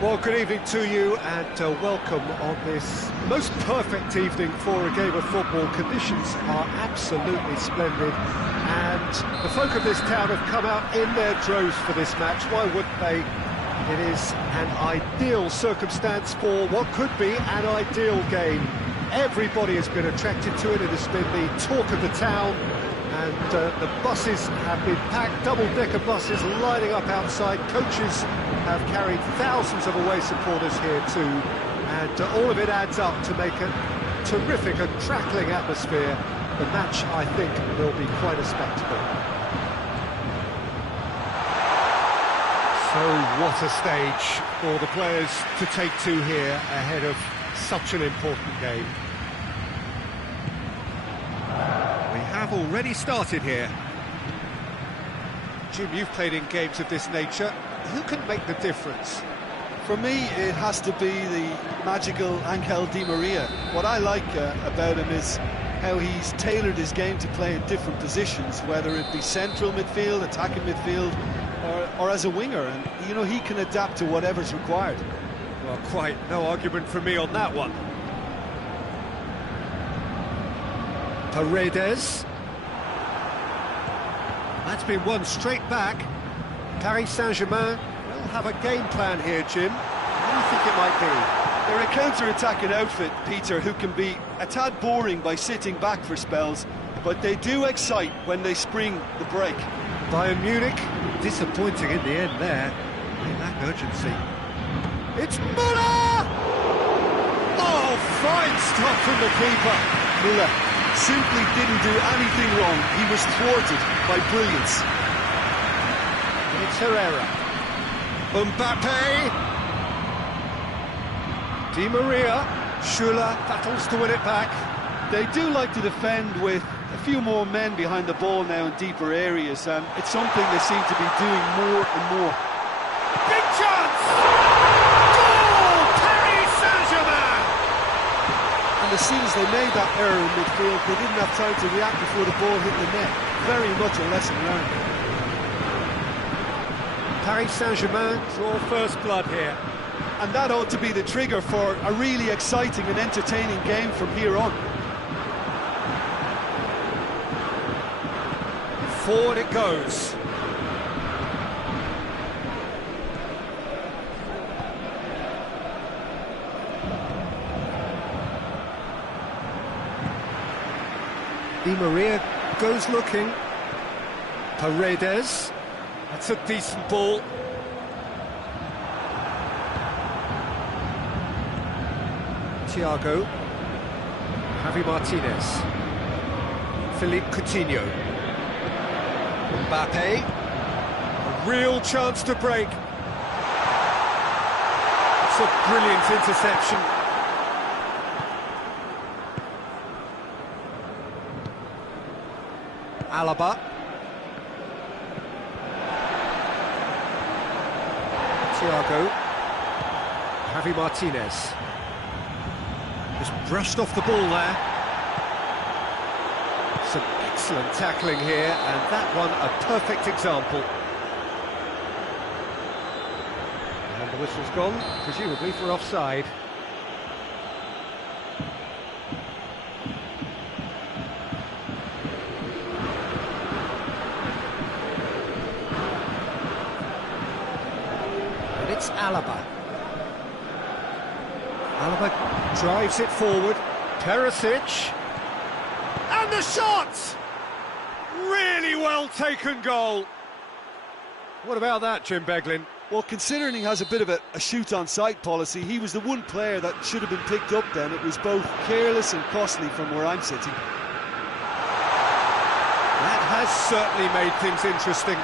Well, good evening to you and welcome on this most perfect evening for a game of football. Conditions are absolutely splendid and the folk of this town have come out in their droves for this match. Why wouldn't they? It is an ideal circumstance for what could be an ideal game. Everybody has been attracted to it. It has been the talk of the town. And the buses have been packed, double-decker buses lining up outside. Coaches have carried thousands of away supporters here too. And all of it adds up to make a terrific and crackling atmosphere. The match, I think, will be quite a spectacle. So what a stage for the players to take to here ahead of such an important game. Have already started here. Jim, you've played in games of this nature. Who can make the difference? For me, it has to be the magical Angel Di Maria. What I like about him is how he's tailored his game to play in different positions, whether it be central midfield, attacking midfield, or as a winger. And, you know, he can adapt to whatever's required. Well, quite no argument from me on that one. Paredes. That's been won straight back. Paris Saint-Germain will have a game plan here, Jim. What do you think it might be? They're a counter-attacking outfit, Peter, who can be a tad boring by sitting back for spells, but they do excite when they spring the break. Bayern Munich, disappointing in the end there. They lack urgency. It's Müller! Oh, fine stuff from the keeper. Müller simply didn't do anything wrong. He was thwarted by brilliance. It's Herrera. Mbappe. Di Maria. Schuller battles to win it back. They do like to defend with a few more men behind the ball now in deeper areas, and it's something they seem to be doing more and more. Big chance! Goal! Paris Saint-Germain! And as soon as they made that error in midfield, they didn't have time to react before the ball hit the net. Very much a lesson learned. Paris Saint-Germain draw first blood here. And that ought to be the trigger for a really exciting and entertaining game from here on. Forward it goes. Di Maria goes looking. Paredes. That's a decent ball. Thiago. Javi Martinez. Philippe Coutinho. Mbappe. A real chance to break. It's a brilliant interception. Alaba. Thiago. Javi Martinez. Just brushed off the ball there. Some excellent tackling here, and that one a perfect example. And the whistle's gone, presumably for offside. And it's Alaba. Alaba drives it forward. Perisic. And the shot! Really well taken goal. What about that, Jim Beglin? Well, considering he has a bit of a shoot-on-sight policy, he was the one player that should have been picked up then. It was both careless and costly from where I'm sitting. That has certainly made things interesting.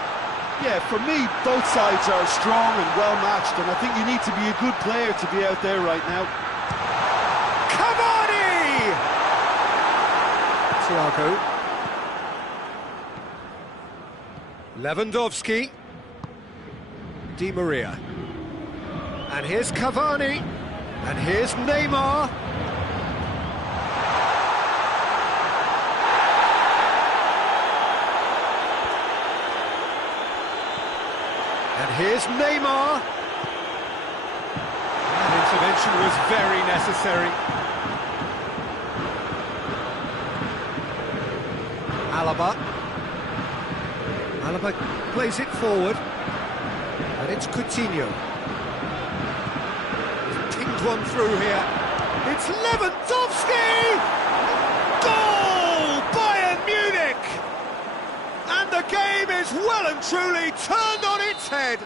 Yeah, for me, both sides are strong and well-matched, and I think you need to be a good player to be out there right now. Thiago. Lewandowski. Di Maria. And here's Cavani. And here's Neymar. And here's Neymar. intervention was very necessary. Alaba plays it forward, and it's Coutinho. He's pinged one through here. It's Lewandowski! Goal! Bayern Munich! And the game is well and truly turned on its head.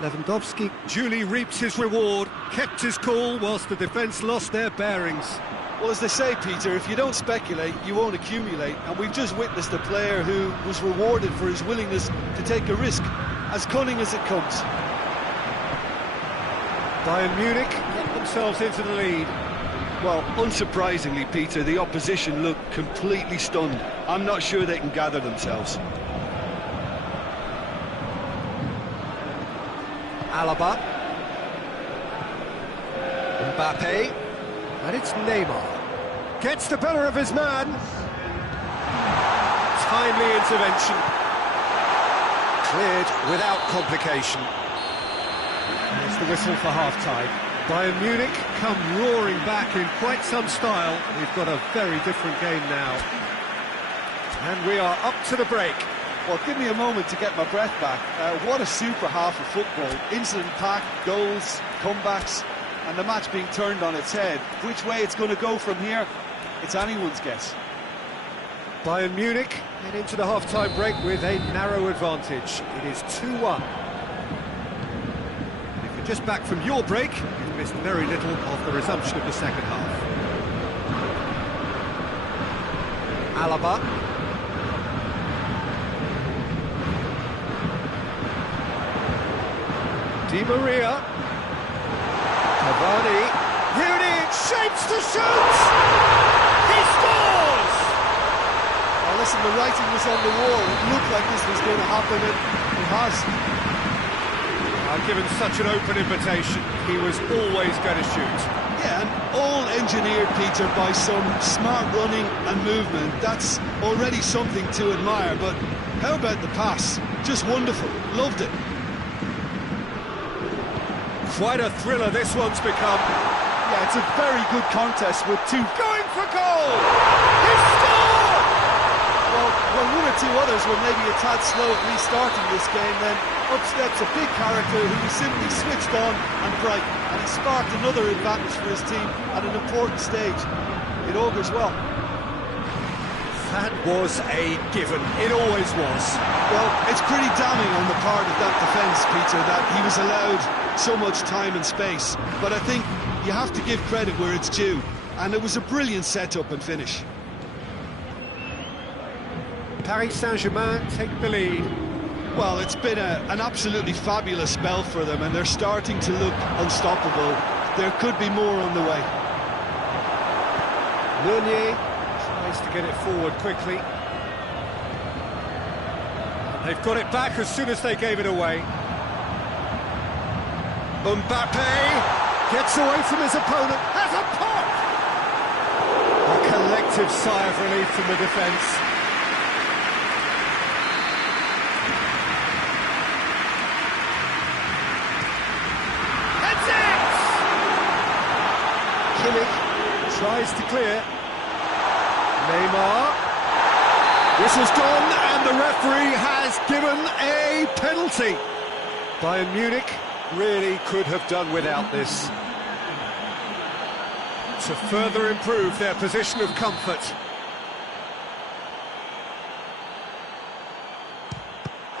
Lewandowski duly reaps his reward, kept his cool whilst the defence lost their bearings. Well, as they say, Peter, if you don't speculate, you won't accumulate. And we've just witnessed a player who was rewarded for his willingness to take a risk, as cunning as it comes. Bayern Munich get themselves into the lead. Well, unsurprisingly, Peter, the opposition look completely stunned. I'm not sure they can gather themselves. Alaba. Mbappe. And it's Neymar. Gets the better of his man. Timely intervention. Cleared without complication. There's the whistle for half-time. Bayern Munich come roaring back in quite some style. We've got a very different game now. And we are up to the break. Well, give me a moment to get my breath back. What a super half of football. Incident-packed, goals, comebacks, and the match being turned on its head. Which way it's going to go from here, it's anyone's guess. Bayern Munich head into the half-time break with a narrow advantage. It is 2-1. If you're just back from your break, you've missed very little of the resumption of the second half. Alaba. Di Maria. Cavani. Rooney shapes to shoot! He scores! Well, listen, the writing was on the wall. It looked like this was going to happen, and it has. Given such an open invitation, he was always going to shoot. Yeah, and all engineered, Peter, by some smart running and movement. That's already something to admire, but how about the pass? Just wonderful. Loved it. Quite a thriller this one's become. Yeah, it's a very good contest with two going for goal! He scored! Well, when one or two others were maybe a tad slow at restarting this game, then up steps a big character who was simply switched on and bright, and he sparked another advantage for his team at an important stage. It augurs well. That was a given. It always was. Well, it's pretty damning on the part of that defence, Peter, that he was allowed so much time and space. But I think you have to give credit where it's due, and it was a brilliant setup and finish. Paris Saint-Germain take the lead. Well, it's been an absolutely fabulous spell for them, and they're starting to look unstoppable. There could be more on the way. Meunier tries to get it forward quickly. They've got it back as soon as they gave it away. Mbappe gets away from his opponent, has a pop! A collective sigh of relief from the defence. That's it! Kimmich tries to clear. Neymar. Whistle's gone, and the referee has given a penalty. Bayern Munich really could have done without this to further improve their position of comfort.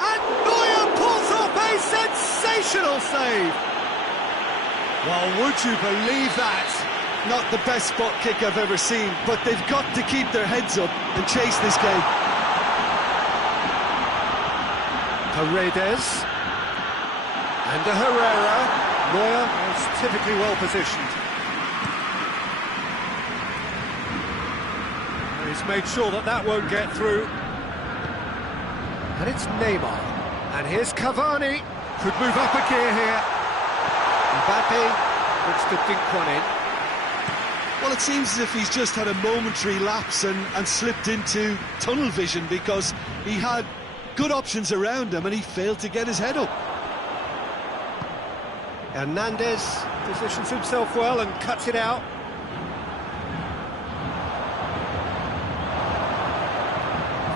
And Neuer pulls off a sensational save. Well, would you believe that? Not the best spot kick I've ever seen, but they've got to keep their heads up and chase this game. Paredes. And to Herrera. Neuer was typically well positioned. He's made sure that that won't get through. And it's Neymar. And here's Cavani. Could move up a gear here. Mbappe looks to dink one in. Well, it seems as if he's just had a momentary lapse and slipped into tunnel vision, because he had good options around him and he failed to get his head up. Hernandez positions himself well and cuts it out.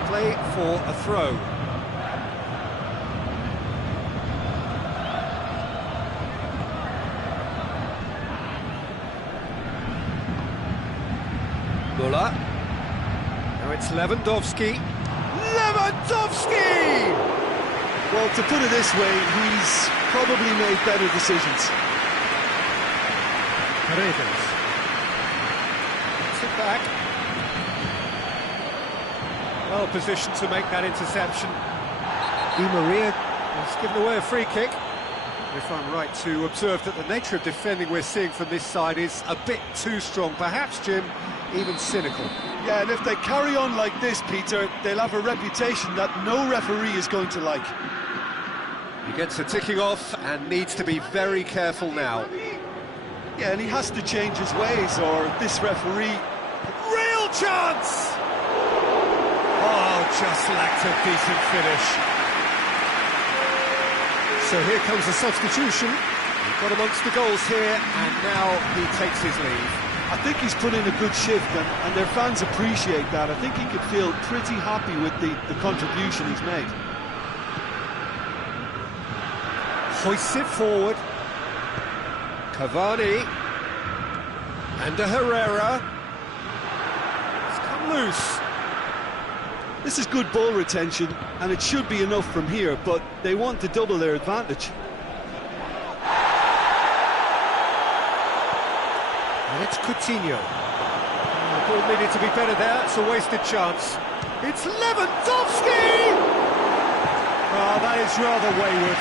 Play for a throw. Muller. Now it's Lewandowski. Lewandowski! Well, to put it this way, he's probably made better decisions. Paredes. Sit back. Well positioned to make that interception. Di Maria has given away a free kick. If I'm right to observe that the nature of defending we're seeing from this side is a bit too strong, perhaps, Jim, even cynical. Yeah, and if they carry on like this, Peter, they'll have a reputation that no referee is going to like. He gets a ticking off and needs to be very careful now. Yeah, and he has to change his ways, or this referee... Real chance! Oh, just lacked a decent finish. So here comes the substitution. He got amongst the goals here, and now he takes his leave. I think he's put in a good shift, and their fans appreciate that. I think he could feel pretty happy with the contribution he's made. Hoists it forward. Cavani. And Herrera. It's come loose. This is good ball retention, and it should be enough from here, but they want to double their advantage. And it's Coutinho. The ball needed to be better there, it's a wasted chance. It's Lewandowski! Oh, that is rather wayward.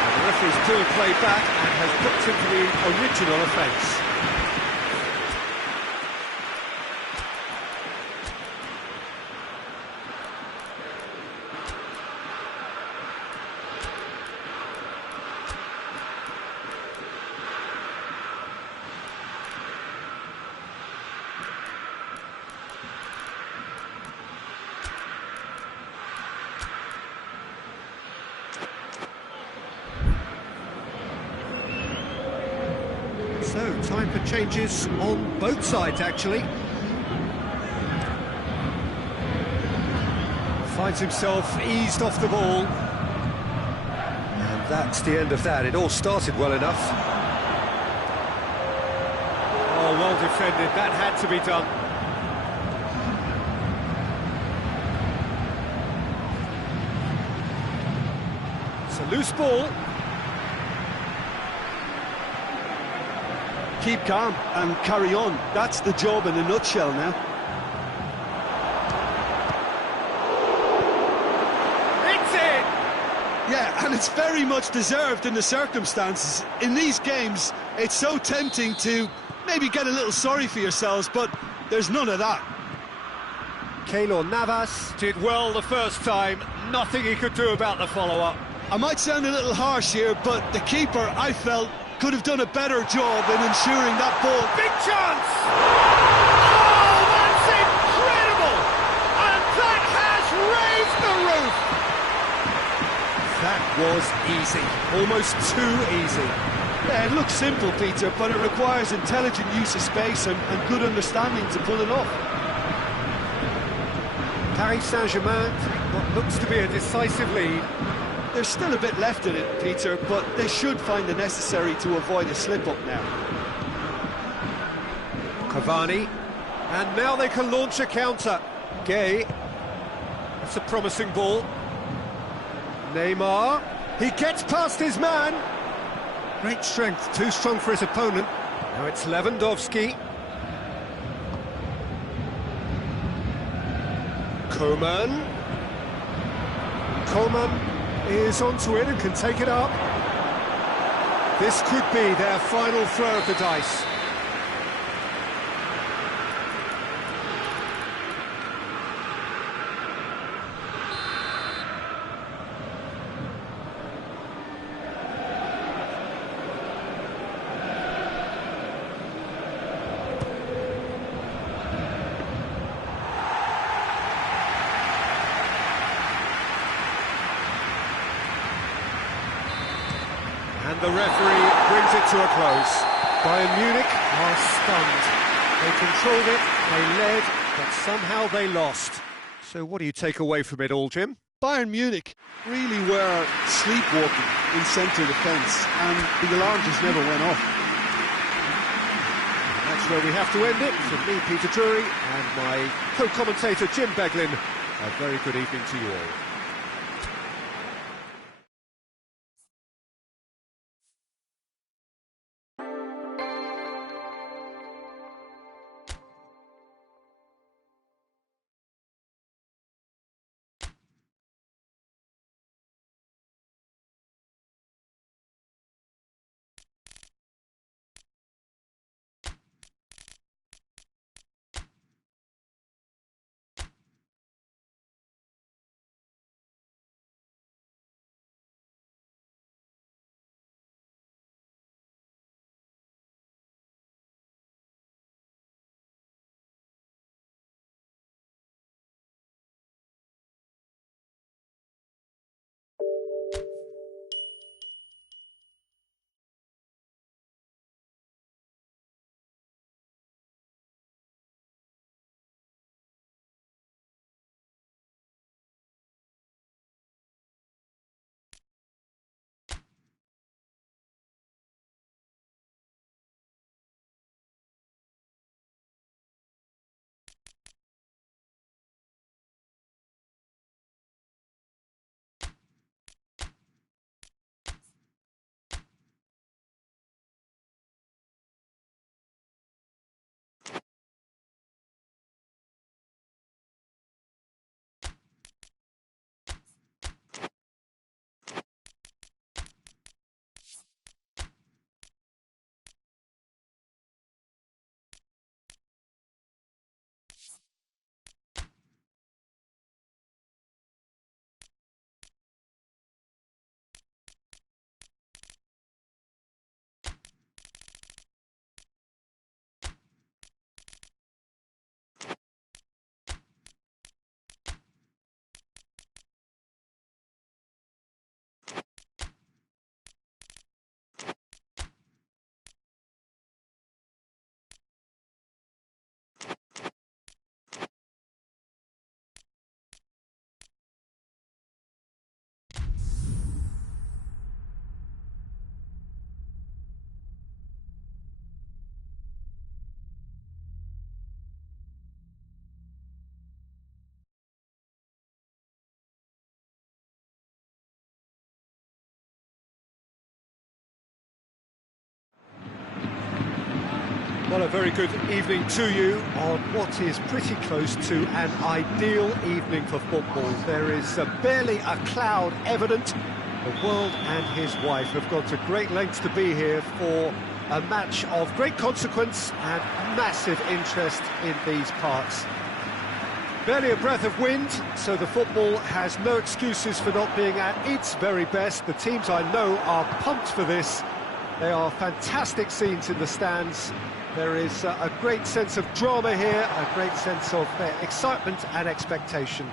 And the referee's pulled play back and has booked him for the original offence. So, time for changes on both sides, actually. Finds himself eased off the ball. And that's the end of that. It all started well enough. Oh, well defended. That had to be done. It's a loose ball. Keep calm and carry on. That's the job in a nutshell now. It's in! Yeah, and it's very much deserved in the circumstances. In these games, it's so tempting to maybe get a little sorry for yourselves, but there's none of that. Keylor Navas did well the first time. Nothing he could do about the follow-up. I might sound a little harsh here, but the keeper, I felt, could have done a better job in ensuring that ball... Big chance! Oh, that's incredible! And that has raised the roof! That was easy. Almost too easy. Yeah, it looks simple, Peter, but it requires intelligent use of space and good understanding to pull it off. Paris Saint-Germain take what looks to be a decisive lead. There's still a bit left in it, Peter, but they should find the necessary to avoid a slip-up now. Cavani, and now they can launch a counter. Gay, that's a promising ball. Neymar, he gets past his man. Great strength, too strong for his opponent. Now it's Lewandowski. Coman. Is onto it and can take it up. This could be their final throw of the dice. And the referee brings it to a close. Bayern Munich are stunned. They controlled it, they led, but somehow they lost. So what do you take away from it all, Jim? Bayern Munich really were sleepwalking in centre defence, and the alarm just never went off. That's where we have to end it. From me, Peter Drury, and my co-commentator, Jim Beglin. A very good evening to you all. Well, a very good evening to you on what is pretty close to an ideal evening for football. There is barely a cloud evident. The world and his wife have gone to great lengths to be here for a match of great consequence and massive interest in these parts. Barely a breath of wind, so the football has no excuses for not being at its very best. The teams I know are pumped for this. They are fantastic scenes in the stands. There is a great sense of drama here, a great sense of excitement and expectation.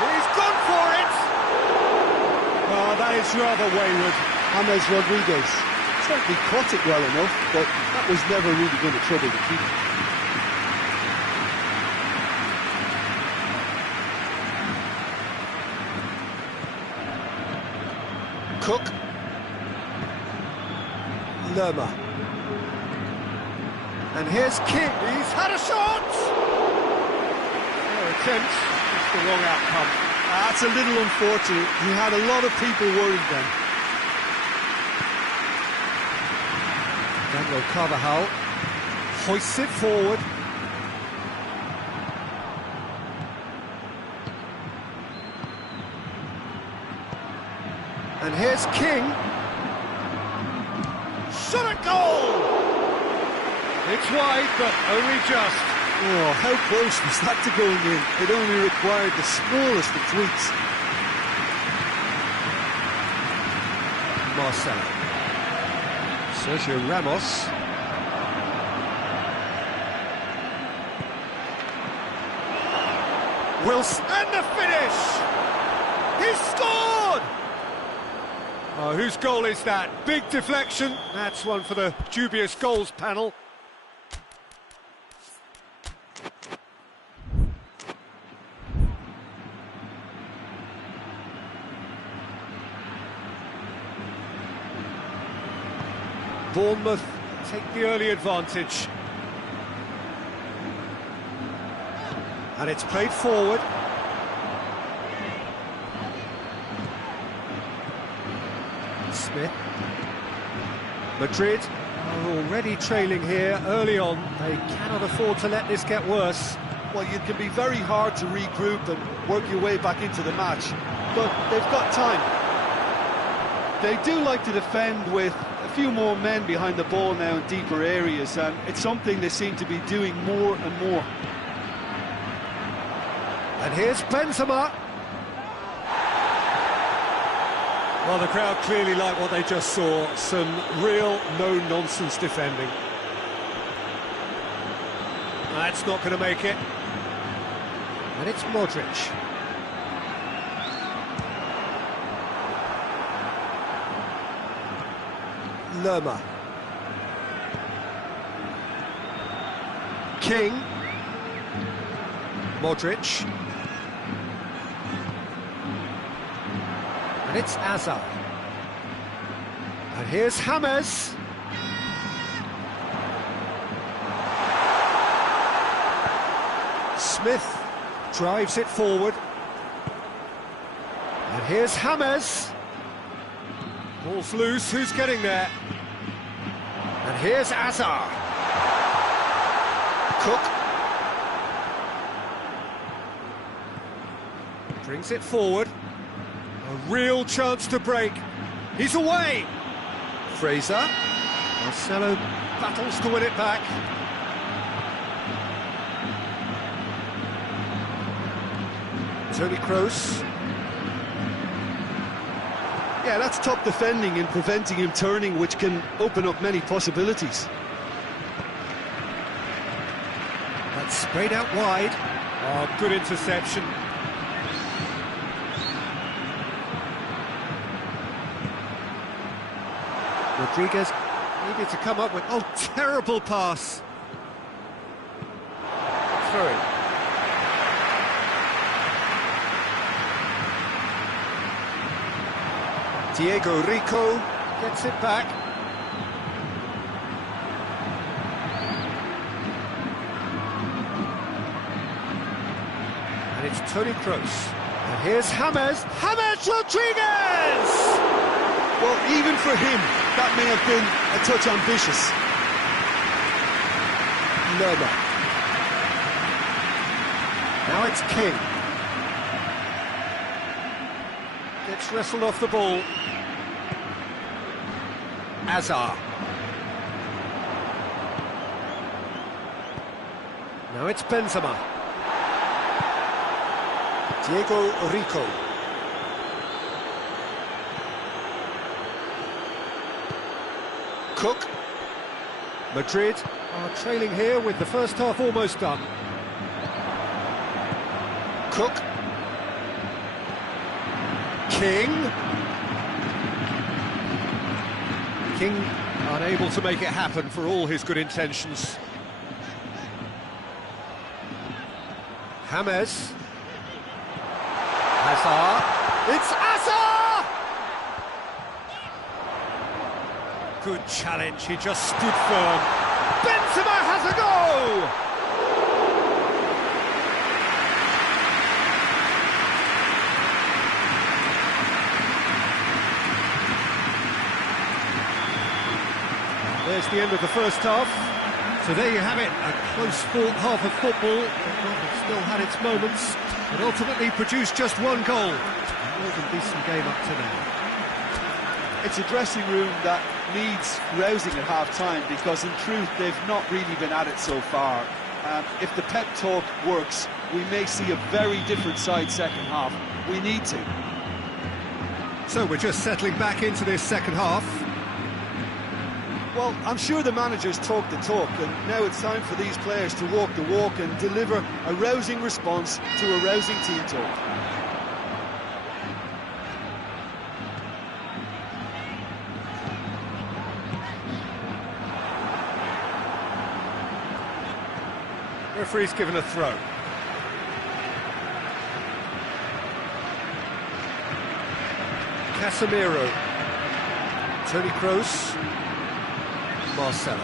He's gone for it! Oh, that is rather wayward. James Rodriguez certainly caught it well enough, but that was never really going to trouble the keeper. Cook. Lerma. And here's King. He's had a shot! No attempt, just the wrong outcome. That's a little unfortunate. He had a lot of people worried then. Daniel Carvajal hoists it forward. And here's King. Shot at goal! It's wide, but only just. Oh, how close was that to going in? It only required the smallest of tweaks. Marcelo. Sergio Ramos. Wilson. And the finish! He scored! Oh, whose goal is that? Big deflection. That's one for the dubious goals panel. Bournemouth take the early advantage. And it's played forward. Smith. Madrid are already trailing here early on. They cannot afford to let this get worse. Well, it can be very hard to regroup and work your way back into the match, but they've got time. They do like to defend with a few more men behind the ball now in deeper areas, and it's something they seem to be doing more and more. And here's Benzema. Well, the crowd clearly like what they just saw. Some real no-nonsense defending. That's not going to make it. And it's Modric. Lerma. King. Modric. And it's Hazard. And here's James. Smith drives it forward. And here's James. Ball's loose, who's getting there? And here's Hazard. Cook. Brings it forward. A real chance to break. He's away. Fraser. Marcelo battles to win it back. Toni Kroos. Yeah, that's top defending and preventing him turning, which can open up many possibilities. That's sprayed out wide. Oh, good interception. Rodriguez needed to come up with... Oh, terrible pass. Through. Diego Rico gets it back. And it's Toni Kroos. And here's James. James Rodriguez! Well, even for him, that may have been a touch ambitious. Lerma. Now it's King. Gets wrestled off the ball. Hazard. Now it's Benzema. Diego Rico. Cook. Madrid are trailing here with the first half almost done. Cook. King. King unable to make it happen for all his good intentions. James. Hazard. It's Hazard! Good challenge, he just stood firm. Benzema has a go! There's the end of the first half. So there you have it, a close-fought half of football. It still had its moments, but ultimately produced just one goal. A more than decent game up to now. It's a dressing room that needs rousing at half-time, because in truth they've not really been at it so far. If the pep talk works, we may see a very different side second half. We need to. So we're just settling back into this second half. Well, I'm sure the managers talk the talk, and now it's time for these players to walk the walk and deliver a rousing response to a rousing team talk. referee's given a throw. Casemiro. Toni Kroos. Marcelo.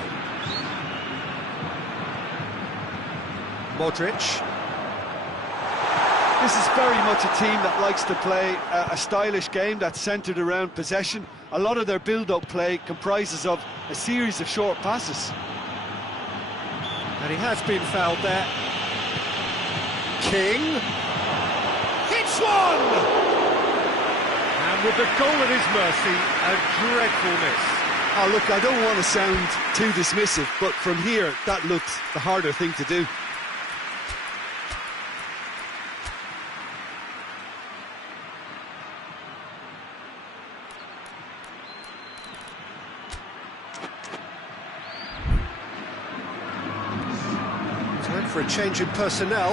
Modric. This is very much a team that likes to play a stylish game that's centred around possession. A lot of their build-up play comprises of a series of short passes. And he has been fouled there. King. Hits one! And with the goal at his mercy, a dreadful miss. Oh, look, I don't want to sound too dismissive, but from here, that looked the harder thing to do. Time for a change in personnel.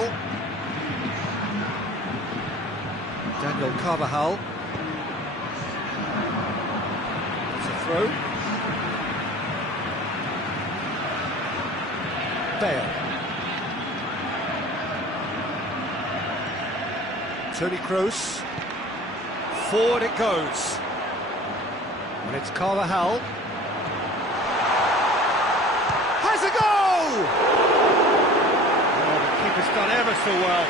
Daniel Carvajal. It's a throw. Bale. Toni Kroos. Forward it goes. And it's Carvajal. Has a goal! Keeper's done ever so well.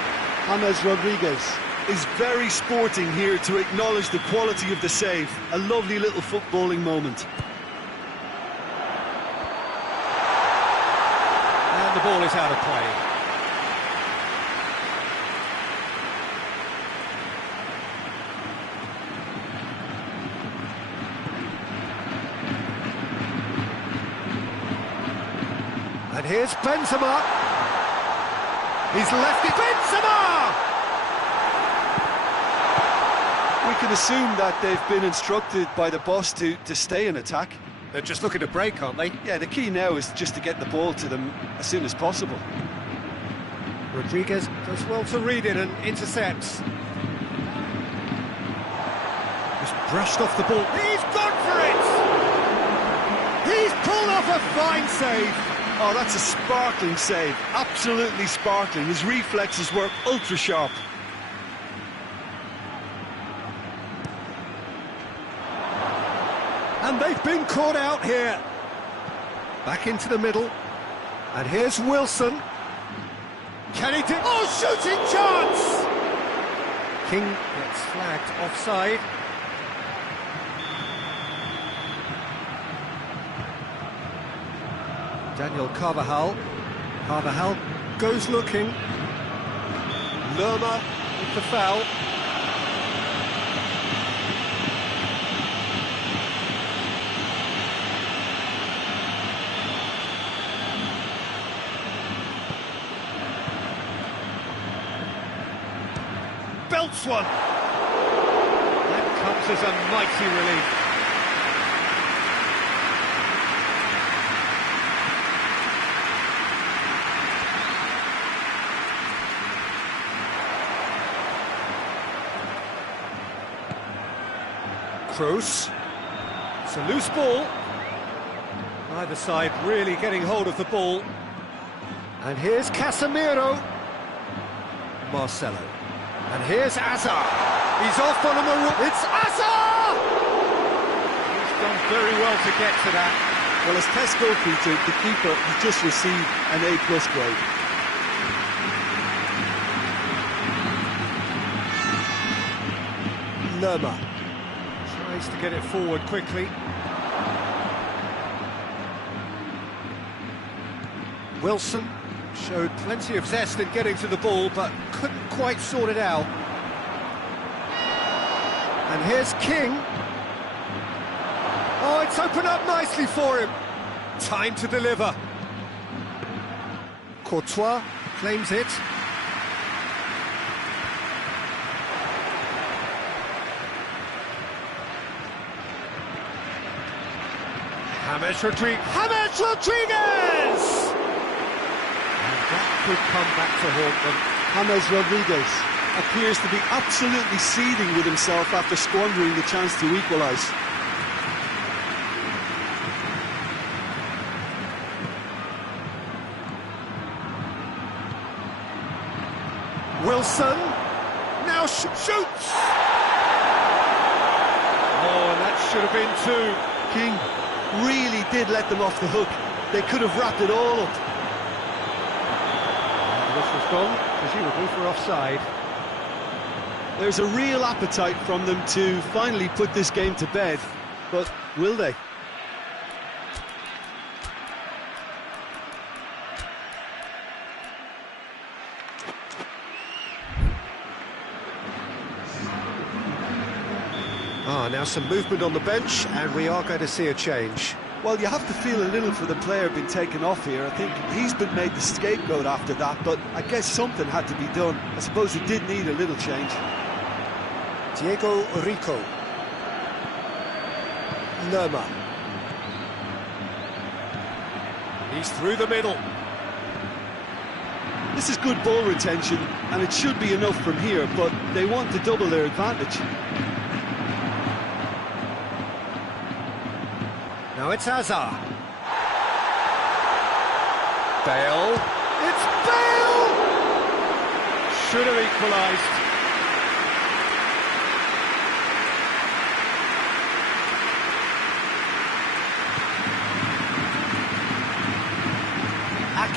James Rodriguez is very sporting here to acknowledge the quality of the save. A lovely little footballing moment. And the ball is out of play. And here's Benzema. He's left it. Benzema! We can assume that they've been instructed by the boss to stay in attack. They're just looking to break, aren't they? Yeah, the key now is just to get the ball to them as soon as possible. Rodriguez does well to read it and intercepts. Just brushed off the ball. He's gone for it! He's pulled off a fine save. Oh, that's a sparkling save. Absolutely sparkling. His reflexes work ultra sharp. And they've been caught out here. Back into the middle. And here's Wilson. Can he do... Oh, shooting chance! King gets flagged offside. Daniel Carvajal. Carvajal goes looking. Lerma with the foul. Belts one. That comes as a mighty relief. Kroos. It's a loose ball. Either side really getting hold of the ball. And here's Casemiro. Marcelo. And here's Azar. He's off on a maroon. It's Azar! He's done very well to get to that. Well, as test goalkeeper, the keeper has just received an A+ grade. Lerma tries to get it forward quickly. Wilson showed plenty of zest in getting to the ball, but couldn't quite sort it out. And here's King. Oh, it's opened up nicely for him. Time to deliver. Courtois claims it. James Rodriguez! That could come back to haunt them. James Rodriguez appears to be absolutely seething with himself after squandering the chance to equalise. Wilson, now shoots! Oh, and that should have been two. King really did let them off the hook. They could have wrapped it all up. This was gone, presumably for offside. There's a real appetite from them to finally put this game to bed, but will they? Now some movement on the bench, and we are going to see a change. Well, you have to feel a little for the player being taken off here. I think he's been made the scapegoat after that, but I guess something had to be done. I suppose it did need a little change. Diego Rico. Lerma. He's through the middle. This is good ball retention, and it should be enough from here, but they want to double their advantage. Now it's Hazard. Bale. It's Bale! Should have equalised.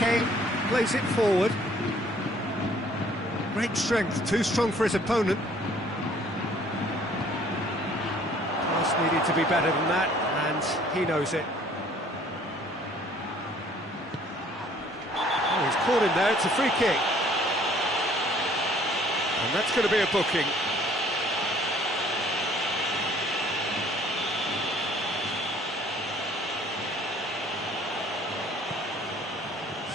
Ake plays it forward. Great strength, too strong for his opponent. Pass needed to be better than that, and he knows it. Oh, he's caught him there, it's a free kick. And that's going to be a booking.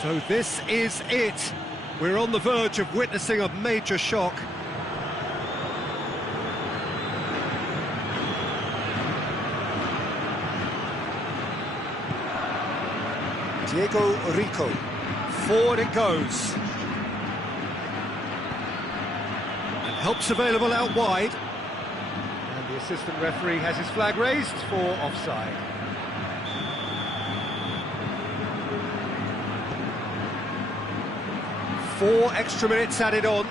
So this is it. We're on the verge of witnessing a major shock. Diego Rico. Forward it goes. And help's available out wide. And the assistant referee has his flag raised for offside. Four extra minutes added on.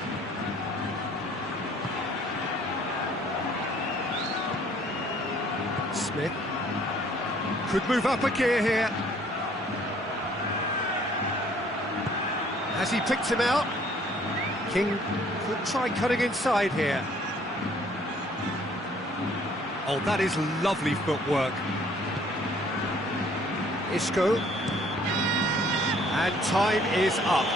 Smith could move up a gear here. Has he picked him out? King could try cutting inside here. Oh, that is lovely footwork. Isco. And time is up.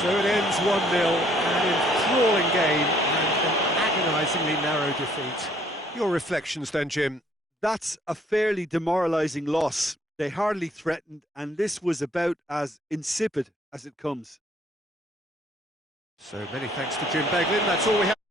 So it ends 1-0, an enthralling game and an agonisingly narrow defeat. Your reflections then, Jim? That's a fairly demoralising loss. They hardly threatened, and this was about as insipid as it comes. So many thanks to Jim Beglin. That's all we have.